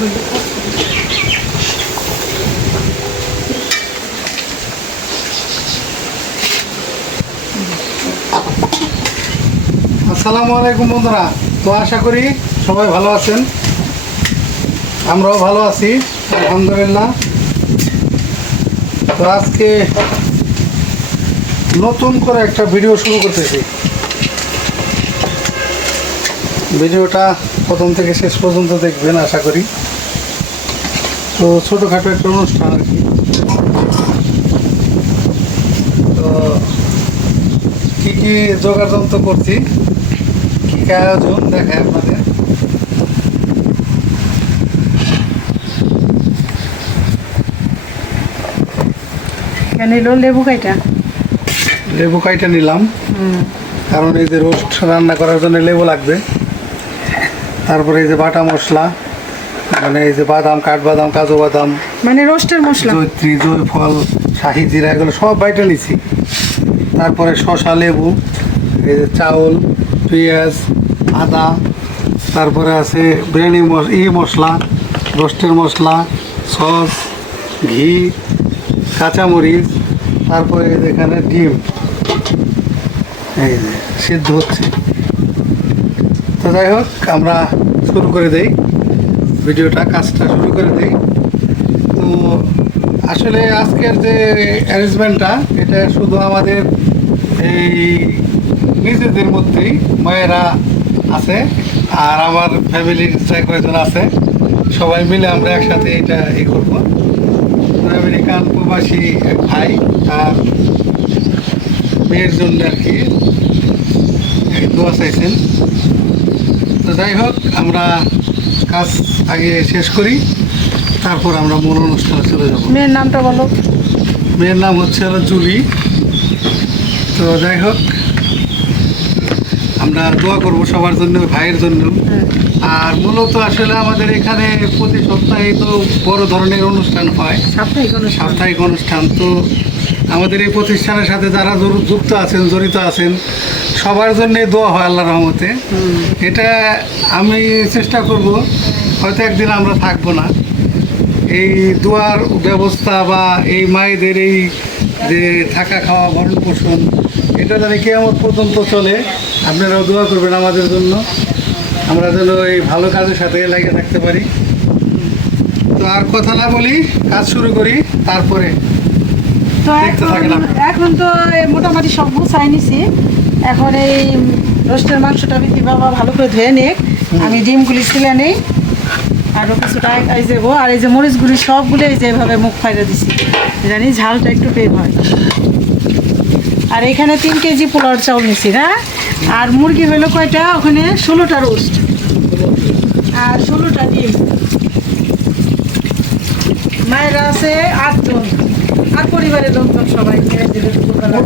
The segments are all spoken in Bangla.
আসসালামু আলাইকুম বন্ধুরা। তো আশা করি সবাই ভালো আছেন, আমরাও ভালো আছি আলহামদুলিল্লাহ। তো আজকে নতুন করে একটা ভিডিও শুরু করতেছি। ভিডিওটা প্রথম থেকে শেষ পর্যন্ত দেখবেন আশা করি। তো ছোটোখাটো একটা অনুষ্ঠান আর কি। তো কী কী যোগাযন্ত্র করছি, কী কী আয়োজন দেখায় আপনাদের। লেবু কাইটা নিলাম, কারণ এই যে রোস্ট রান্না করার জন্য লেবু লাগবে। তারপরে এই যে বাটা মশলা, মানে এই যে বাদাম, কাঠবাদাম, কাজু বাদাম, মানে রোস্টের মশলা, জয়ত্রী, জয়ফল, শাহি জিরা, এগুলো সব বাইটা নিছি। তারপরে শসা, লেবু, এই যে চাউল, পেঁয়াজ, আদা, তারপরে আছে বিরিয়ানি মশলা, রোস্টের মশলা, সস, ঘি, কাঁচামরিচ, তারপরে এখানে ডিম এই যে সিদ্ধ হচ্ছে। তো যাই হোক, আমরা শুরু করে দেই ভিডিওটা, কাজটা শুরু করে দেই। তো আসলে আজকের যে অ্যারেঞ্জমেন্টটা, এটা শুধু আমাদের এই নিজেদের মধ্যেই, মায়েরা আছে আর আমার ফ্যামিলির যে কয়েকজন আছে, সবাই মিলে আমরা একসাথে এটা করবো। আমেরিকান প্রবাসী এক ভাই আর মেয়ের জন্য আর কি দোয়া চাইছেন। তো যাই হোক, আমরা কাজ আগে শেষ করি, তারপর আমরা মূল অনুষ্ঠানে চলে যাব। মেয়ের নামটা বলো। মেয়ের নাম হচ্ছে জুলি। তো যাই হোক, আমরা দোয়া করবো সবার জন্য, ভাইয়ের জন্য। আর মূলত আসলে আমাদের এখানে প্রতি সপ্তাহে তো বড় ধরনের অনুষ্ঠান হয়, সাপ্তাহিক অনুষ্ঠান। তো আমাদের এই প্রতিষ্ঠানের সাথে যারা যুক্ত আছেন, জড়িত আছেন, সবার জন্যে দোয়া হয় আল্লাহর রহমতে। এটা আমি চেষ্টা করব, হয়তো একদিন আমরা থাকবো না, এই দোয়ার ব্যবস্থা বা এই মায়েদের এই যে থাকা খাওয়া ভরণ পোষণ, এটা যেন কিয়ামত পর্যন্ত চলে। আপনারাও দোয়া করবেন আমাদের জন্য, আমরা যেন এই ভালো কাজের সাথে লেগে থাকতে পারি। তো আর কথা না বলি, কাজ শুরু করি। তারপরে তো এখন তো মোটামুটি সব গুছাই নিছি। এখন এই রোস্টের মাংসটা বিধি বাবা ভালো করে ধুয়ে নিক, আমি ডিমগুলি ছিলে নেই, আরও কিছুটা আই যাবো। আর এই যে মরিচগুলি সবগুলো এই যে এভাবে মুখ ফাইরা দিছি, জানি ঝালটা একটু বের হয়। আর এখানে 3 কেজি পোলাওর চাউল নিছি না। আর মুরগি হইলো কয়টা, ওখানে 16টা রোস্ট আর 16টা ডিম। মায়েরা আছে 8 জন, আর পরিবারের লোকজন সবাই মিলে দিলে দুপুরবেলা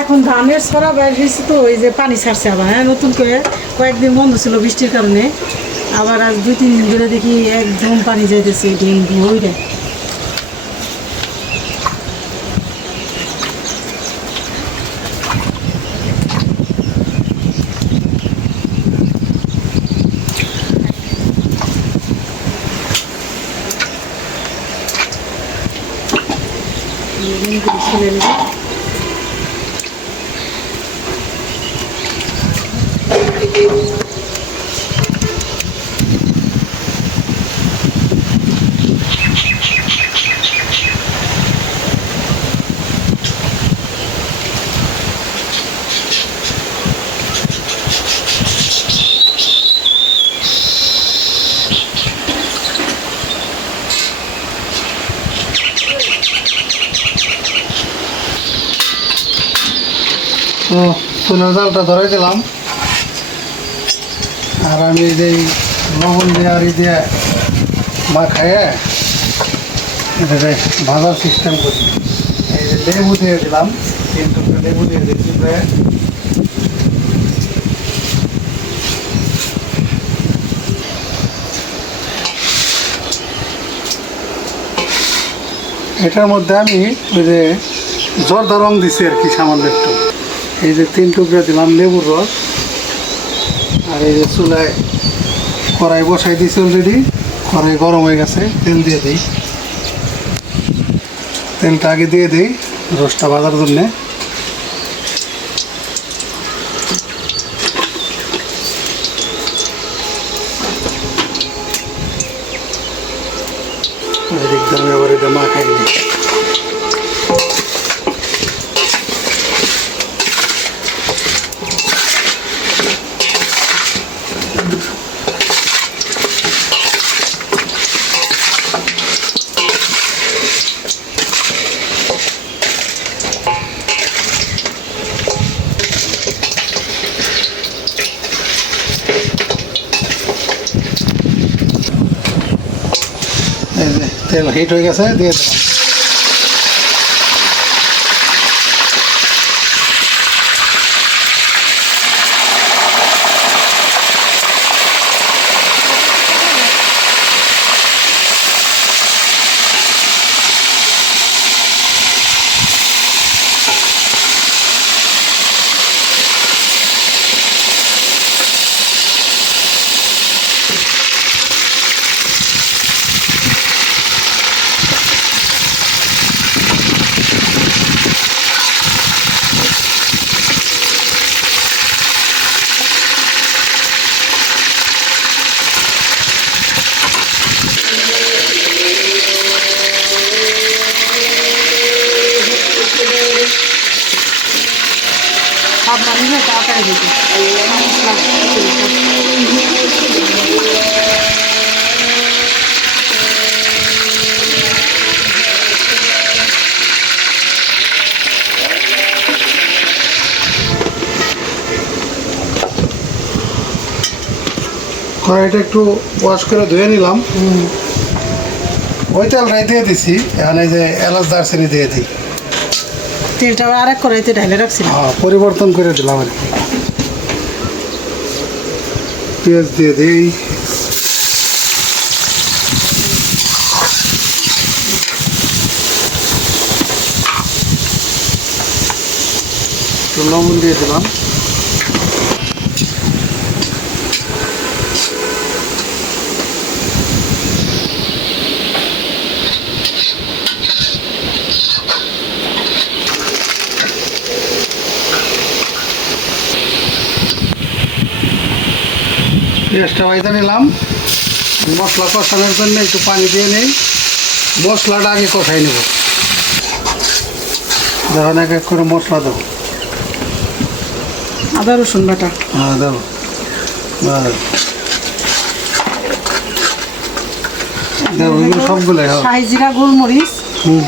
এখন ধানের ছড়া বাইর হয়েছে, তো ওই যে পানি ছাড়ছে আবার। হ্যাঁ, নতুন করে কয়েকদিন বন্ধ ছিল বৃষ্টির কারণে, আবার আজ 2-3 দিন ধরে দেখি একদম পানি যাইতেছে ডিম ওইটা। ছেলে নেবে তো চুলের জালটা ধরে দিলাম, আর আমি এই যে লবণ দিয়ে আর এই দিয়ে মাখাইয়ে এটাকে ভাজার সিস্টেম করি। এই যে লেবু দিয়ে দিলাম, 3 টুকরো লেবু দিয়ে দিচ্ছি প্রায়। এটার মধ্যে আমি ওই যে জর্দা রং দিছি আর কি সামান্য একটু। এই যে 3 টুকরা দিলাম লেবুর রস, আর এই যে চুলায় কড়াই বসাই দিয়েছি অলরেডি, কড়াই গরম হয়ে গেছে, তেল দিয়ে দিই। তেলটা আগে দিয়ে দিই রসটা ভাজার জন্যে। একদম এবার এটা মাখাই দিই। এই যে তেল হিট হয়ে গেছে, দিয়ে দিলাম। সাবধানে নিয়ে তাড়াতাড়ি দিতে কড়াইটা একটু ওয়াশ করে ধুয়ে নিলাম। ওই তেলটাই দিয়ে দিছি, এখন এই যে এলাচ দারচিনি দিয়ে দিই। তেলটা আর এক কড়াইতে ঢালে রাখছিলাম। হ্যাঁ, পরিবর্তন করে দিলাম আর কি। পেঁয়াজ দিয়ে দিই, একটু লবণ দিয়ে দিলাম। পেঁয়াজটা ভাজা নিলাম। মশলা কষানোর জন্য একটু পানি দিয়ে নিই, মশলাটা আগে কষাই নেব। যখন এক এক করে মশলা দেবো। আদা রসুন বাটা, হ্যাঁ দেবো। দেবো এগুলো সবগুলো। শাহি জিরা, গোলমরিচ হুম,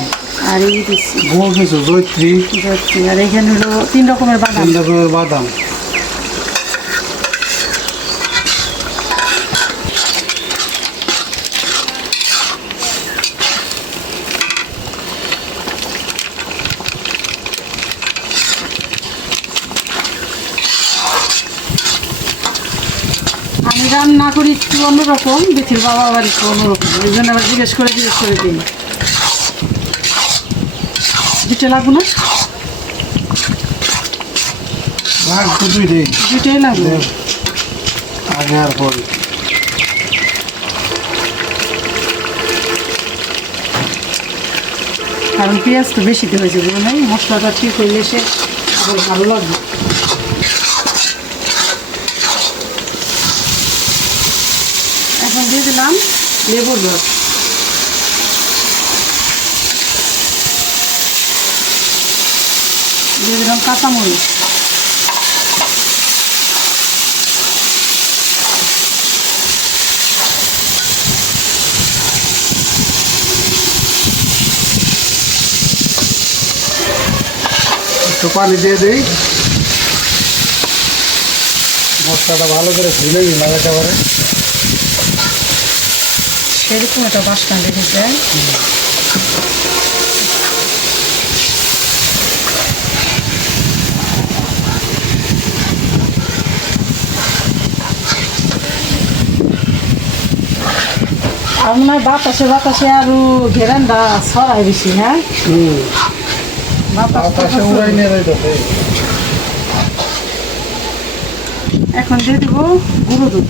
আর এই দিচ্ছি গুড় কিছু, জৈত্রী, জয়ত্রী। আর এখানে হলো 3 রকমের বাদাম। 3 রকমের বাদাম। আমি রান্না করি একটু অন্যরকম, বিথির বাবা আবার একটু অন্যরকম, ওই জন্য আবার জিজ্ঞেস করে দিই। দুটো লাগবো না? লাগবে দুইটাই, দুটোই লাগবে। আগে আর পরে। কারণ পেঁয়াজ তো বেশি দেওয়া যাবে না, মশলাটা ঠিক হইলে সে আবার ভালো লাগবে। এখন দিয়ে দিলাম লেবুর রস, দিয়ে দিলাম কাঁচামরিচ, একটু পানি দিয়ে দিই। মশলাটা ভালো করে ধুলে নিলাম একেবারে। সেরকম একটা বাসনা লেগে যায়। আর মনে হয় বাতাসে বাতাসে আরো ঘেরানটা ছড়ায় বেশি, হ্যাঁ? বাতাসে উড়াই নিয়ে যাইতেছে। এখন দিয়ে দিব গুঁড়ো দুধ।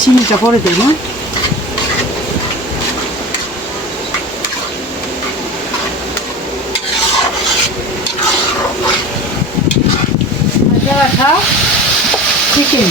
চিনিটা পরে দেব। রাখা চিকেন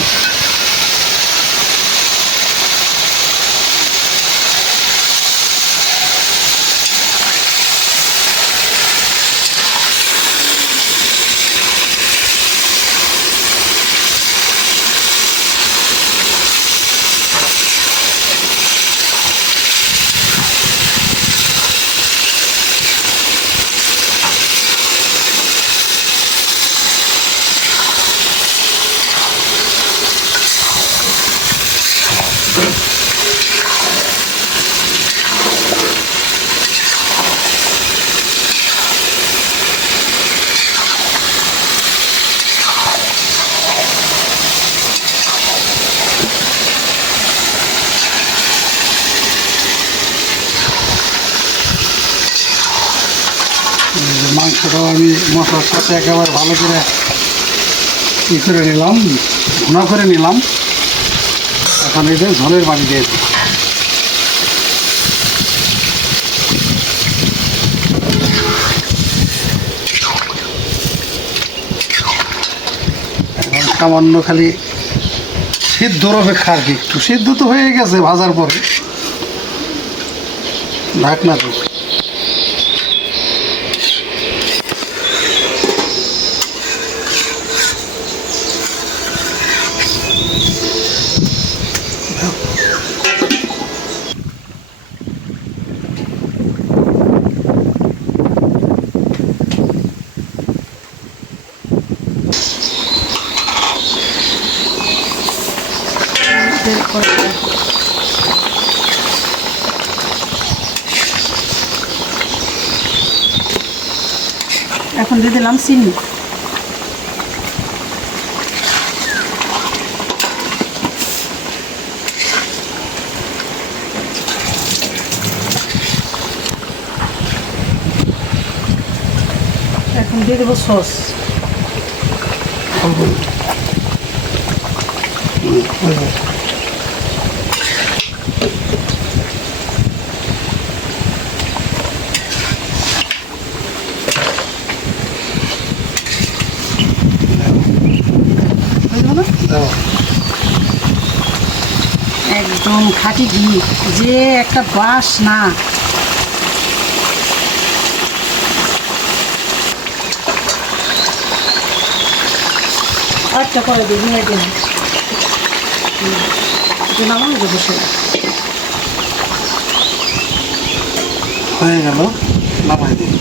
মাংসটাও আমি মশলার সাথে একেবারে ভালো করে ই করে নিলাম, ঘুনা করে নিলাম। এখন এই যে ঝোলের পানি দিয়েছি। এখন সামান্য খালি সিদ্ধর অপেক্ষা আর কি, একটু সিদ্ধ তো হয়ে গেছে ভাজার পরে। ঢাকনা তো বের করে দেব। এখন দিয়ে দিলাম চিনি। এখন দিয়ে দেবো সস। দাও। একদম খাঁটি ঘি, যে একটা বাসনা। আচ্ছা করে দিই নিয়ে দিন নামানো যাবো সে। হয়ে গেল, নামাই দিই।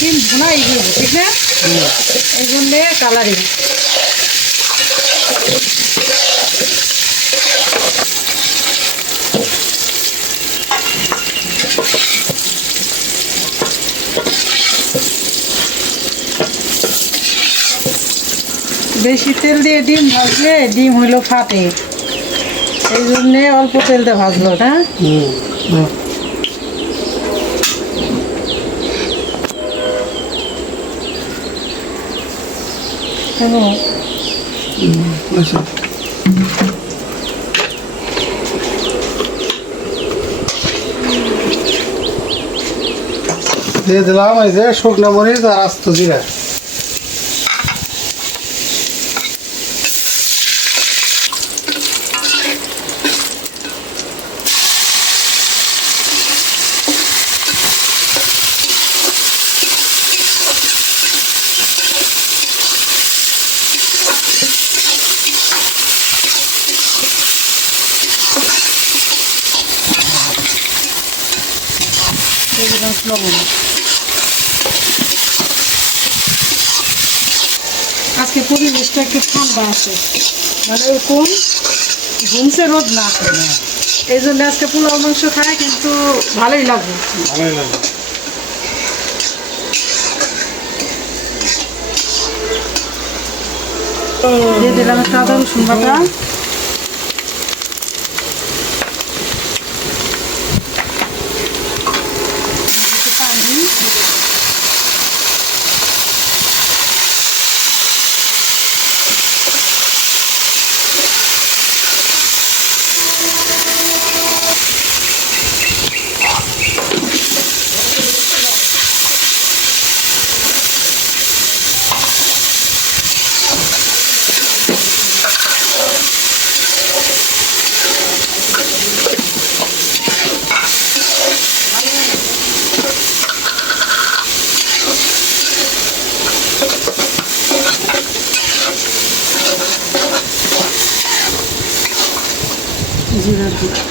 ডিম ভুনাই দিব, ঠিক না? এই জন্যে কালারিং। বেশি তেল দিয়ে ডিম ভাজলে ডিম হইলো ফাটে, এই জন্যে অল্প তেল দিয়ে ভাজলো না। দিয়ে দিলাম এই যে শুকনো মরিচ আর আস্ত জিরা। লবণ। আজকে পরিবেশটা একটু ঠান্ডা আছে, মানে ওরকম ঘুমছে রোদ না, এই জন্য আজকে পোলাও মাংস খায় কিন্তু ভালোই লাগবে। ভালোই লাগে। দিয়ে দিলাম একটা আদা রসুন বাটা, পানি, জিরার গুঁড়া।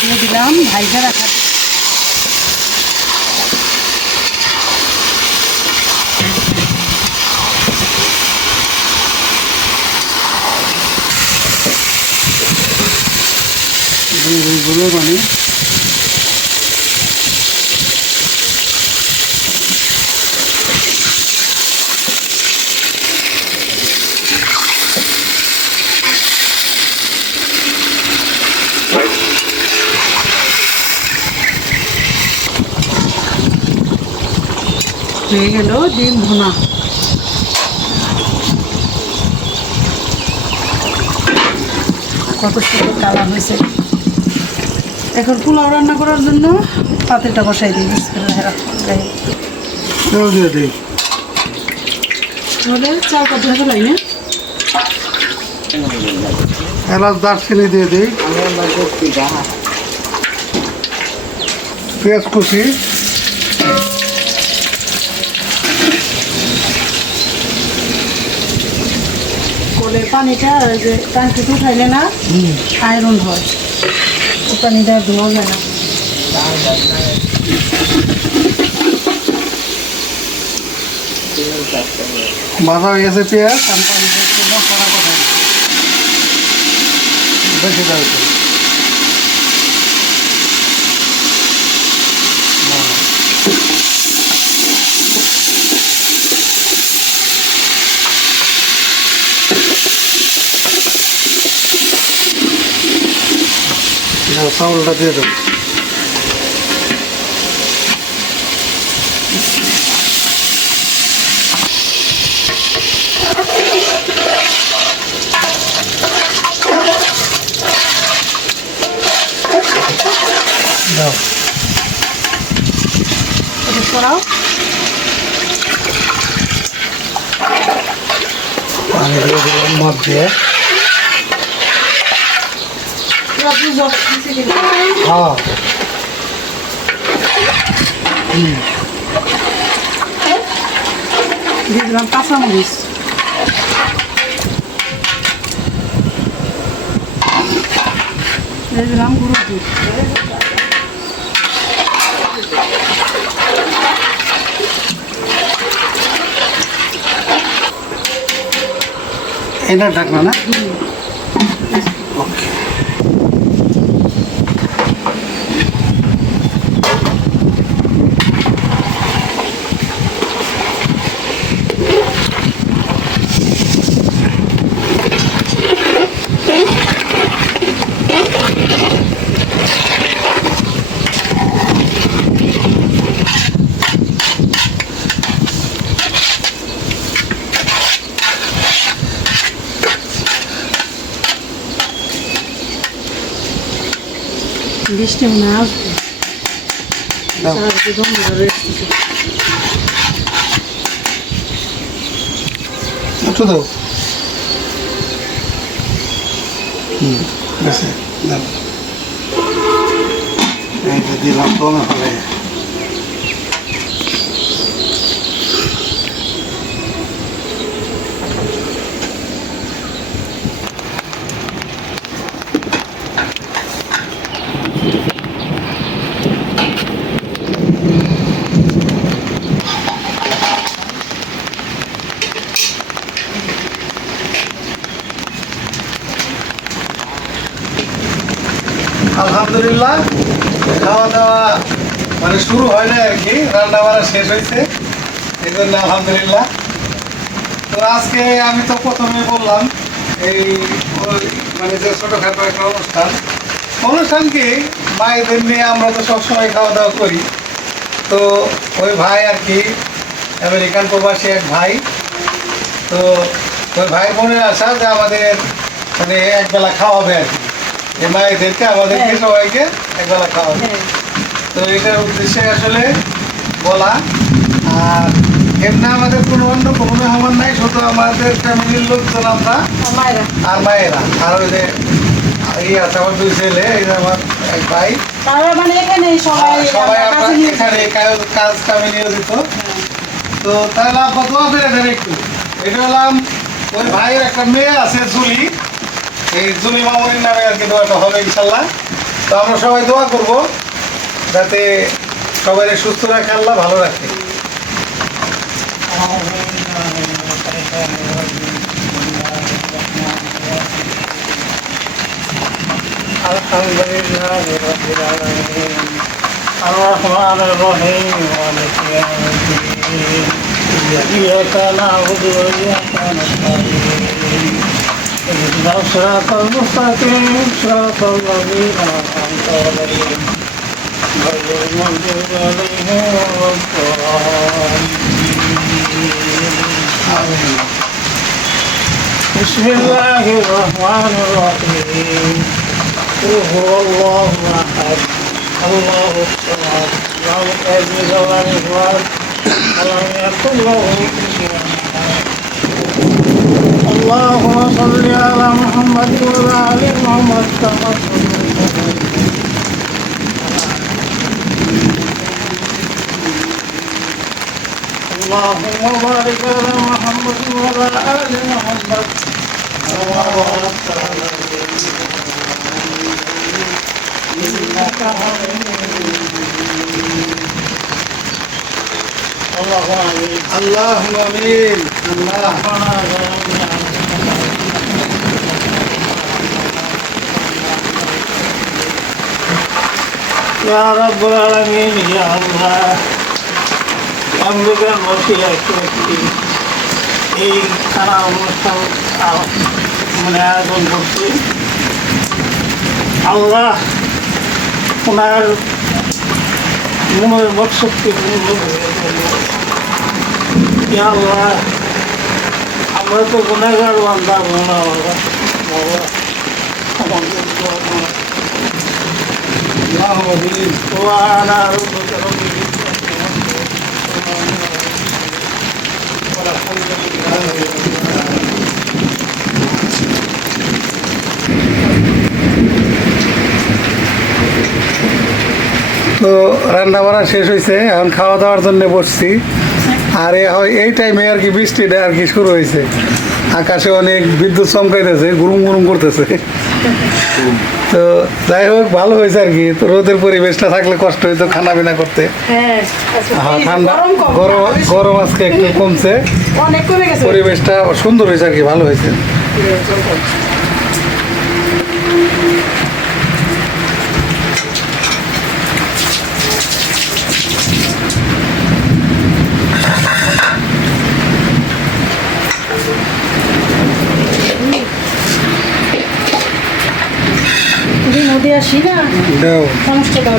দিয়ে দিলাম ভাইজা রাখা গুঁড়ো পানি, হয়ে গেল ডিম ভুনা। কত সুন্দর কালার হয়েছে। এখন পোলাও রান্না করার জন্য পাতিলটা বসাই দিই। তেল দিয়ে দিই। তাহলে চালটা ধরে লাই না, এলাচ দারচিনি দিয়ে দিই, পেঁয়াজ কুচি, করে পানিটা ওই যে টাঙ্কিতে উঠাইলে না আয়রন হয়, ও পানিটা ধোয়া যায় না। বাঁধা হয়ে গেছে পেঁয়াজ, আমি পানি দিয়ে একটু মশলা কথা বেশি দেওয়া হয়েছে। চাউলটা দিয়ে দেবো। দাও। এটা সরাও, পানি দিয়ে দিলাম মদ দিয়ে। পুরো বুঝো নিচে দিলে। হ্যাঁ, দিয়ে দিলাম কাঁচামরিচ, দিয়ে দিলাম গুঁড়ো দুধ, এটা ঢাকনা না? ওকে। বৃষ্টি মনে আসবে, দাও। সারাদিকে গন্ধটা রয়েছে। একটু দাও। বেশি দাও। এই যে দিলাম দমে ফেলে। আলহামদুলিল্লাহ খাওয়া দাওয়া মানে শুরু হয় না আর কি, রান্না বান্না শেষ হয়েছে, এই জন্য আলহামদুলিল্লাহ। তো আজকে আমি তো প্রথমে বললাম এই মানে যে ছোটোখাটো একটা অনুষ্ঠান কি মায়েদের নিয়ে আমরা তো সবসময় খাওয়া দাওয়া করি। তো ওই ভাই আর কি আমেরিকান প্রবাসী এক ভাই, তো ওই ভাই বোনের আশা যে আমাদের মানে একবেলা খাওয়াবে আর কি, এই মায়েদেরকে আমাদেরকে সবাইকে একবেলা খাওয়াবে। তো এটার উদ্দেশ্যে আসলে বলা। আর এমনি আমাদের অন্য কোনো মেহমান নাই, শুধু আমাদের ফ্যামিলির লোকজন আমরা আর মায়েরা আর ওই যে এই আছে আমার 2 ছেলে, এই যে আমার এক ভাই, মানে এখানে সবাই আমরা এখানে কাজ কামে নিয়োজিত। তো তাহলে আব্বা দোয়া করে দেন একটু। এটা হলাম ওই ভাইয়ের একটা মেয়ে আছে জুলি, এই জুলি মামুনির নামে আর কি দোয়াটা হবে ইনশাল্লাহ। তো আমরা সবাই দোয়া করব যাতে সবাই সুস্থ রাখে, আল্লাহ ভালো রাখে। আলহামদুলিল্লাহ রাব্বিল আলামিন আর-রাহমানির রহিম মালিকি ইয়াউমিদ্দিন ইyyaka na'budu wa iyyaka nasta'in ihdinas siratal mustaqim siratal ladzina an'amta 'alaihim ghayril maghdubi 'alaihim waladdallin. Amin. Bismillahir rahmanir rahim. قل هو الله احد الله الصمد لم يلد ولم يولد ولم يكن له كفوا احد. اللهم صل على محمد وعلى ال محمد كما صليت اللهم بارك على محمد وعلى ال محمد كما باركت على اللهم امين. يا رب العالمين يا الله আমেরিকার বসে এই খানা অনুষ্ঠান মানে আয়োজন করছি। আল্লাহ ওনার মনের মৎশক্তি আল্লাহ, আমরা তো গুণাগার বান্দা বাবা তো রান্না বান্না শেষ হয়েছে, এখন খাওয়া দাওয়ার জন্য বসছি। আর এই টাইমে আর কি বৃষ্টিটা আর কি শুরু হয়েছে, আকাশে অনেক বিদ্যুৎ চমকাইতেছে, গুরুম গুরুম করতেছে। তো যাই হোক ভালো হয়েছে আর কি। তো রোদের পরিবেশটা থাকলে কষ্ট হইতো খানা পিনা করতে। হ্যাঁ ঠান্ডা গরম আজকে একটু কমছে, পরিবেশটা সুন্দর হয়েছে আর কি, ভালো হয়েছে। নদী আসি না সমস্যা দাও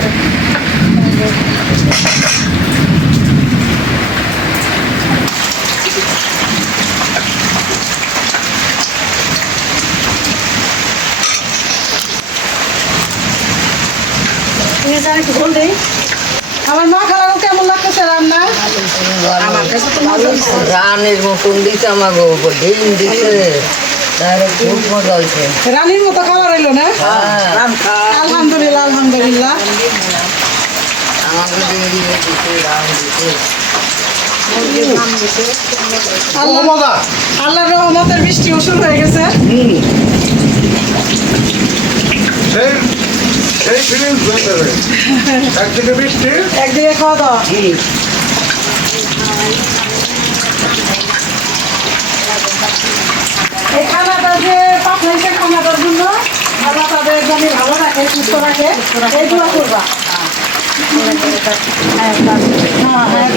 বলতে আমার মা খালাগো কেমন লাগতেছে রান্না? আমার কাছে তো রানের মতন দিতে আমাকে ডিম দিতে খুব মজা হয়েছে। রানীর মতো খাবার হইলো না? আলহামদুলিল্লাহ আলহামদুলিল্লাহ। আমাকে ডিম দিতে রান দিতে আল্লাহর রহমতের বৃষ্টি শুরু হয়ে গেছে। একদিকে বৃষ্টি একদিকে খাওয়া দাওয়া। এই খানাটা যে পাঠাইছে খানাটার জন্য আল্লাহ তাদের জানি ভালো রাখে সুস্থ রাখে এই দোয়া করবা হ্যাঁ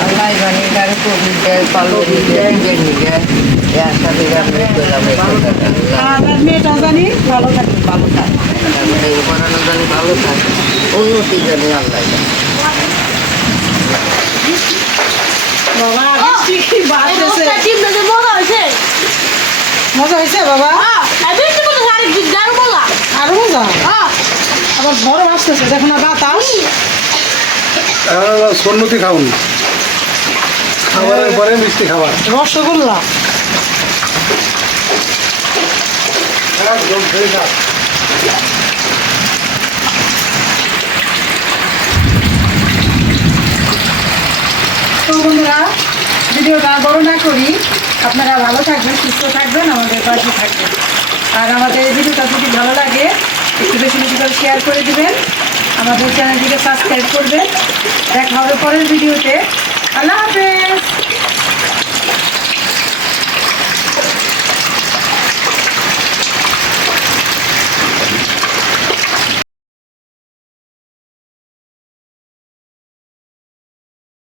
আল্লাহ জানি কার কোভিড দেয় পালো দেয় বেনি দেয় একসাথে আমরা পেলাম এই কথাটা আর মেয়েটাও জানি ভালো থাকে ভালো থাকে তারপরে এই বানানো জানি ভালো থাকে উন্নতি জানি আল্লাহ জানে বাবা বৃষ্টি বাড়তেছে মজা হয়েছে বাবা আরো মজা আবার বড় আসতেছে দেখো না বাতাস সন্নতি খাওন খাবারের পরে মিষ্টি খাবার রসগোল্লা একদম ঠিক আছে তো বন্ধুরা ভিডিওটা বড় না করি আপনারা ভালো থাকবেন সুস্থ থাকবেন আমাদের পাশে থাকবেন আর আমাদের এই ভিডিওটা যদি ভালো লাগে একটু বেশি বেশি করে শেয়ার করে দিবেন আমাদের চ্যানেলটিকে সাবস্ক্রাইব করবেন দেখা হবে পরের ভিডিওতে আল্লাহ হাফেজ